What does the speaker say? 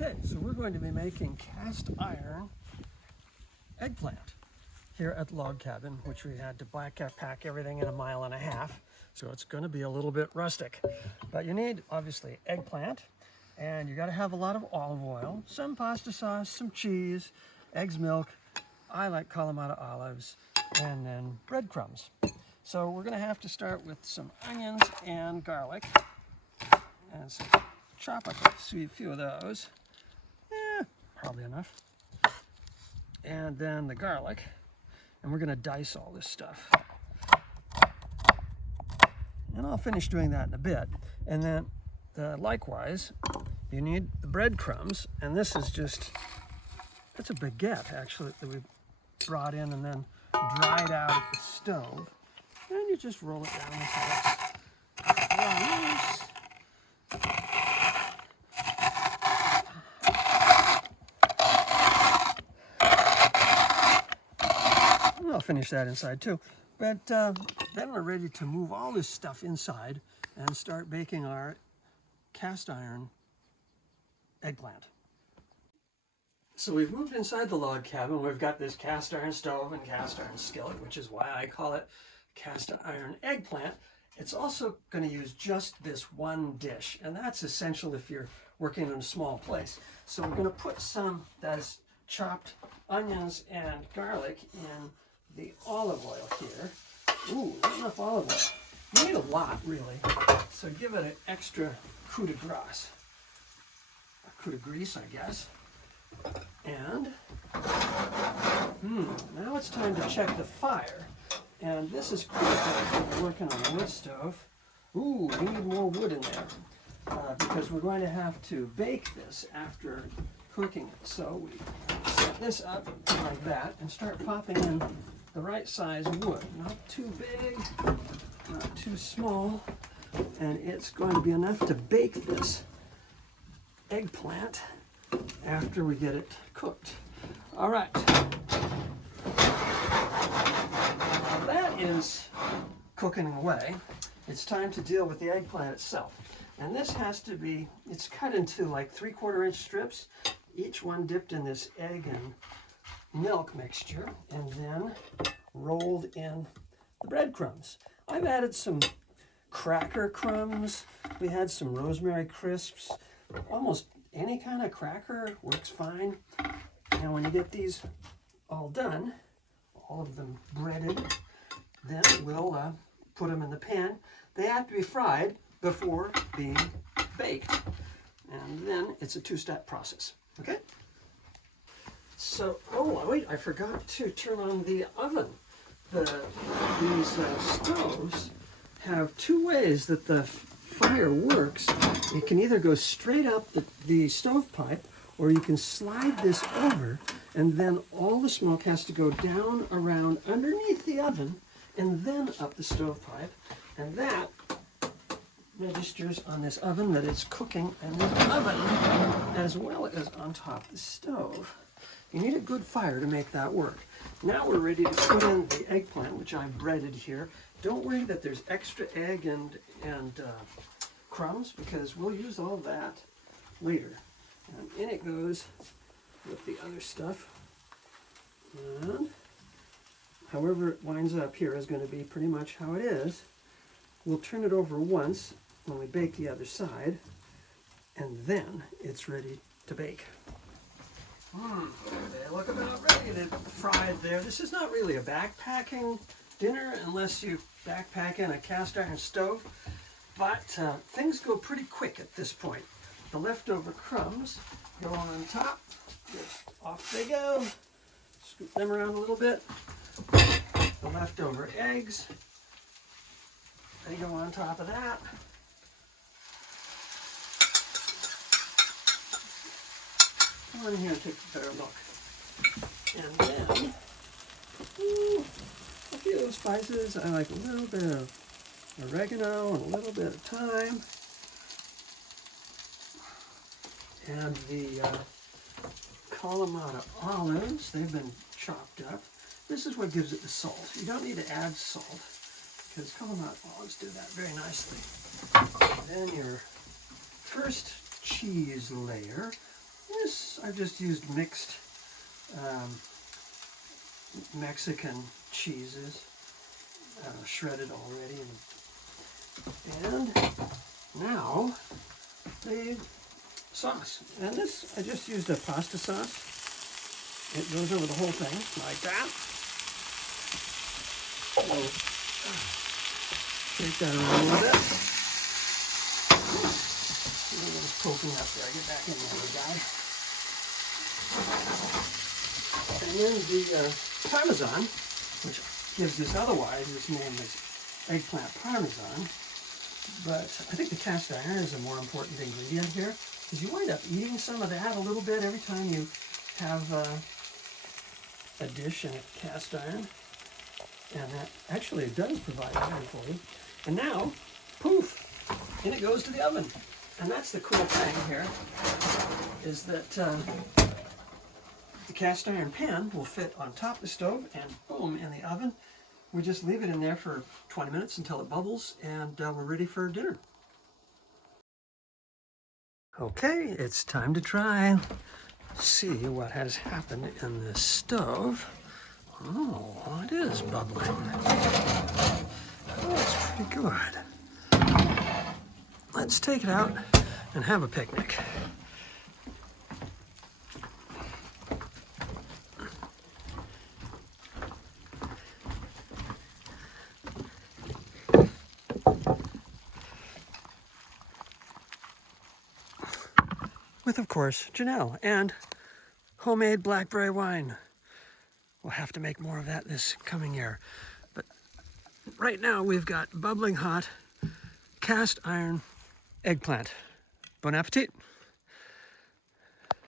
Okay, so we're going to be making cast iron eggplant here at the log cabin, which we had to pack everything in 1.5 miles. So it's going to be a little bit rustic. But you need, obviously, eggplant, and you got to have a lot of olive oil, some pasta sauce, some cheese, eggs, milk. I like Kalamata olives, and then breadcrumbs. So we're going to have to start with some onions and garlic, and so chop up a few of those. Probably enough. And then the garlic, and we're going to dice all this stuff. And I'll finish doing that in a bit. And then likewise, you need the breadcrumbs, and this is just, it's a baguette actually that we brought in and then dried out at the stove. And you just roll it down until it's loose. I'll finish that inside too. But then we're ready to move all this stuff inside and start baking our cast iron eggplant. So we've moved inside the log cabin. We've got this cast iron stove and cast iron skillet, which is why I call it cast iron eggplant. It's also going to use just this one dish, and that's essential if you're working in a small place. So we're going to put some that's chopped onions and garlic in the olive oil here. Ooh, not enough olive oil. You need a lot, really. So give it an extra coup de grace. A coup de grease, I guess. And now it's time to check the fire. And this is critical if you're working on a wood stove. Ooh, we need more wood in there because we're going to have to bake this after cooking it. So we set this up like that and start popping in the right size wood. Not too big, not too small. And it's going to be enough to bake this eggplant after we get it cooked. All right. Now that is cooking away. It's time to deal with the eggplant itself. And this has to be, it's cut into like 3/4 inch strips, each one dipped in this egg and milk mixture, and then rolled in the breadcrumbs. I've added some cracker crumbs. We had some rosemary crisps. Almost any kind of cracker works fine. Now when you get these all done, all of them breaded, then we'll put them in the pan. They have to be fried before being baked. And then it's a 2-step process, okay? So, oh wait, I forgot to turn on the oven. These stoves have 2 ways that the fire works. It can either go straight up the stovepipe, or you can slide this over, and then all the smoke has to go down around underneath the oven and then up the stovepipe, and that registers on this oven that it's cooking in the oven as well as on top of the stove. You need a good fire to make that work. Now we're ready to put in the eggplant, which I've breaded here. Don't worry that there's extra egg and crumbs, because we'll use all that later. And in it goes with the other stuff. And however it winds up here is going to be pretty much how it is. We'll turn it over once when we bake the other side, and then it's ready to bake. They look about ready to fry there. This is not really a backpacking dinner unless you backpack in a cast iron stove, but things go pretty quick at this point. The leftover crumbs go on top. Just off they go. Scoop them around a little bit. The leftover eggs, they go on top of that. Come on in here and take a better look. And then, a few of the spices. I like a little bit of oregano and a little bit of thyme. And the Kalamata olives, they've been chopped up. This is what gives it the salt. You don't need to add salt, because Kalamata olives do that very nicely. Then your first cheese layer. this, I've just used mixed Mexican cheeses, shredded already. And now the sauce. And this, I just used a pasta sauce. It goes over the whole thing like that. So, shake that around a little bit. It's poking up there. Get back in there, guy. And then the Parmesan, which gives this otherwise, this name is eggplant Parmesan. But I think the cast iron is a more important ingredient here, because you wind up eating some of that a little bit every time you have a dish in a cast iron. And that actually does provide iron for you. And now, poof, in it goes to the oven. And that's the cool thing here, is that the cast iron pan will fit on top of the stove and boom, in the oven. We just leave it in there for 20 minutes until it bubbles, and we're ready for dinner. Okay, it's time to try. See what has happened in this stove. Oh, it is bubbling. Oh, it's pretty good. Let's take it out and have a picnic. With, of course, Janell and homemade blackberry wine. We'll have to make more of that this coming year. But right now we've got bubbling hot cast iron eggplant. Bon appetit.